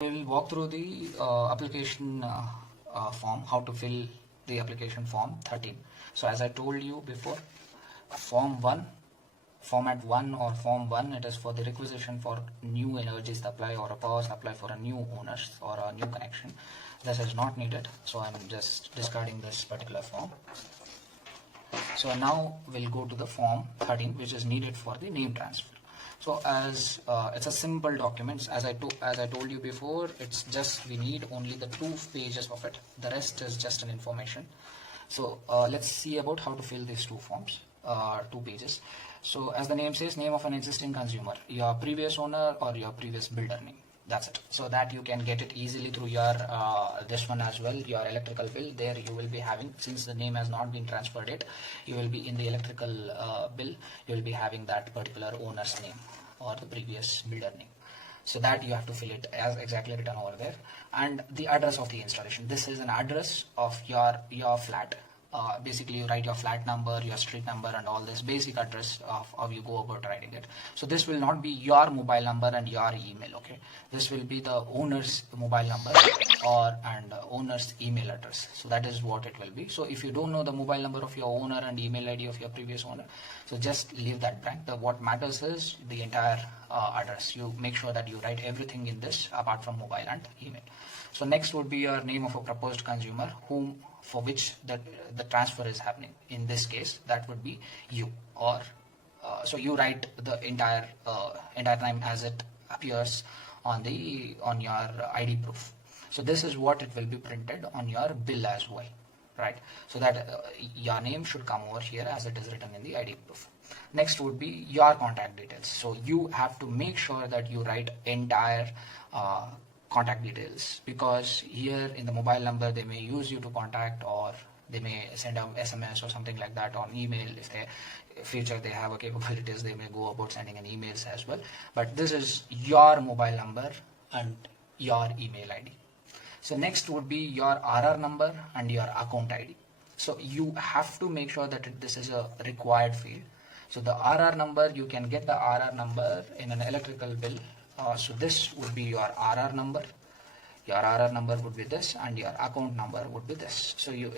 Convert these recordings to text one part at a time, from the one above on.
We will walk through the application form, how to fill the application form 13. So as I told you before, form 1, format 1 or form 1, it is for the requisition for new energy supply or a power supply for a new owners or a new connection. This is not needed, so I'm just discarding this particular form. So now we'll go to the form 13, which is needed for the name transfer. So as it's a simple document, as I told you before, it's just we need only the 2 pages of it. The rest is just an information. So let's see about how to fill these 2 forms, 2 pages. So as the name says, name of an existing consumer, your previous owner or your previous builder name. That's it. So that you can get it easily through your this one as well, your electrical bill. There you will be having, since the name has not been transferred yet, you will be in the electrical bill, you will be having that particular owner's name or the previous builder name. So that you have to fill it as exactly written over there. And the address of the installation. This is an address of your flat. Basically you write your flat number, your street number and all this basic address of how you go about writing it. So this will not be your mobile number and your email, okay? This will be the owner's mobile number and owner's email address. So that is what it will be. So if you don't know the mobile number of your owner and email ID of your previous owner, so just leave that blank. What matters is the entire address. You make sure that you write everything in this apart from mobile and email. So next would be your name of a proposed consumer for which the transfer is happening. In this case, that would be you, or so you write the entire name as it appears on your ID proof. So this is what it will be printed on your bill as well, right? So that your name should come over here as it is written in the ID proof. Next would be your contact details. So you have to make sure that you write entire contact details, because here in the mobile number they may use you to contact, or they may send an SMS or something like that on email. If they future they have a capabilities, they may go about sending an emails as well. But this is your mobile number and your email ID. So next would be your RR number and your account ID. So you have to make sure that this is a required field. So the RR number, you can get the RR number in an electrical bill. So this would be your RR number. Your RR number would be this, and your account number would be this. So you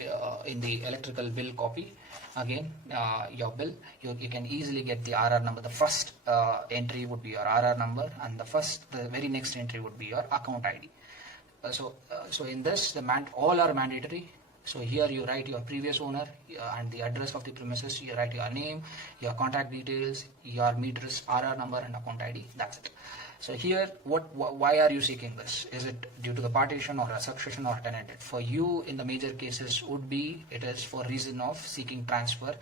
in the electrical bill copy, again your bill, you can easily get the RR number. The first entry would be your RR number, and the very next entry would be your account ID. So in this, all are mandatory. So here you write your previous owner and the address of the premises. You write your name, your contact details, your meters, RR number and account ID. That's it. So here, why are you seeking this? Is it due to the partition or a succession or tenanted? For you, in the major cases, it is for reason of seeking transfer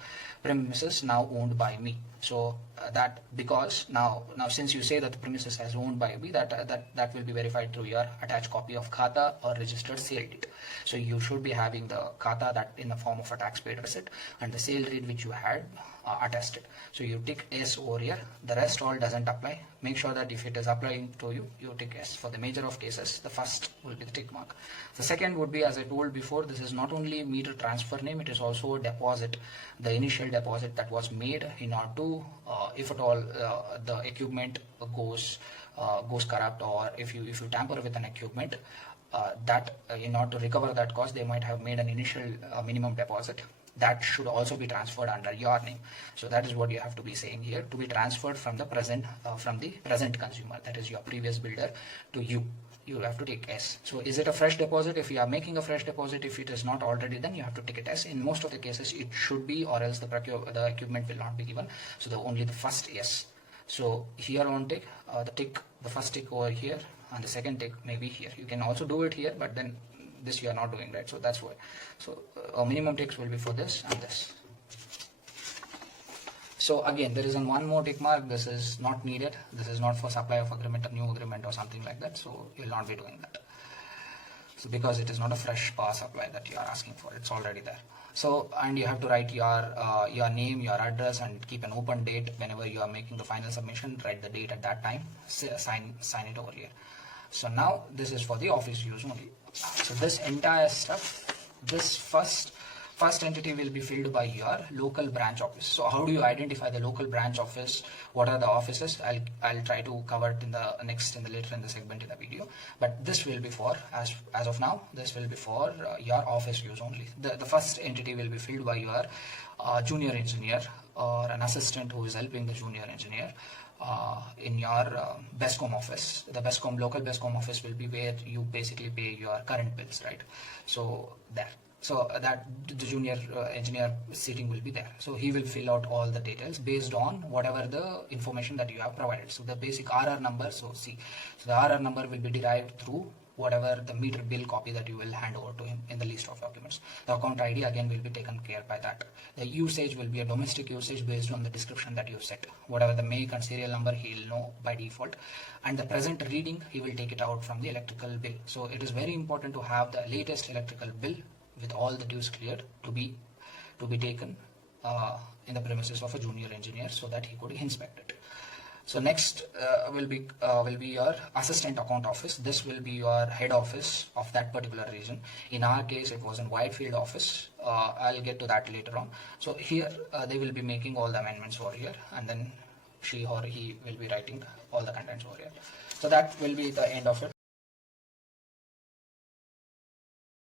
premises now owned by me. So that because now since you say that the premises is owned by me, that will be verified through your attached copy of khata or registered sale deed. So you should be having the khata that in the form of a tax paid receipt, and the sale deed which you had attested. So you tick yes over here. The rest all doesn't apply. Make sure that if it is applying to you, you tick yes. For the major of cases, the first will be the tick mark. The second would be, as I told before, this is not only meter transfer name, it is also a deposit, the initial deposit that was made in order to, if at all the equipment goes corrupt, or if you tamper with an equipment, that in order to recover that cost, they might have made an initial minimum deposit. That should also be transferred under your name. So that is what you have to be saying here, to be transferred from the present consumer, that is your previous builder, to you. You have to take S. So is it a fresh deposit? If you are making a fresh deposit, if it is not already, then you have to take it S. In most of the cases, it should be, or else the equipment will not be given. So only the first yes. So here on tick, the first tick over here, and the second tick maybe here. You can also do it here, but then this you are not doing, right? So that's why. So minimum ticks will be for this and this. So again, there is one more tick mark. This is not needed. This is not for supply of agreement, a new agreement or something like that. So you will not be doing that. So because it is not a fresh power supply that you are asking for, it's already there. So, and you have to write your name, your address, and keep an open date whenever you are making the final submission. Write the date at that time. Sign it over here. So now this is for the office use only. So this entire stuff, this first First entity will be filled by your local branch office. So how do you identify the local branch office? What are the offices? I'll try to cover it in the later in the segment in the video. But this will be for, as of now, this will be for your office use only. The first entity will be filled by your junior engineer or an assistant who is helping the junior engineer in your BESCOM office. The local BESCOM office will be where you basically pay your current bills, right? So there. So that the junior engineer sitting will be there. So he will fill out all the details based on whatever the information that you have provided. So the basic RR number, so the RR number will be derived through whatever the meter bill copy that you will hand over to him in the list of documents. The account ID again will be taken care by that. The usage will be a domestic usage based on the description that you set. Whatever the make and serial number, he will know by default. And the present reading, he will take it out from the electrical bill. So it is very important to have the latest electrical bill with all the dues cleared to be taken in the premises of a junior engineer so that he could inspect it. So next will be your assistant account office. This will be your head office of that particular region. In our case, it was in Whitefield office. I'll get to that later on. So here they will be making all the amendments over here, and then she or he will be writing all the contents over here. So that will be the end of it.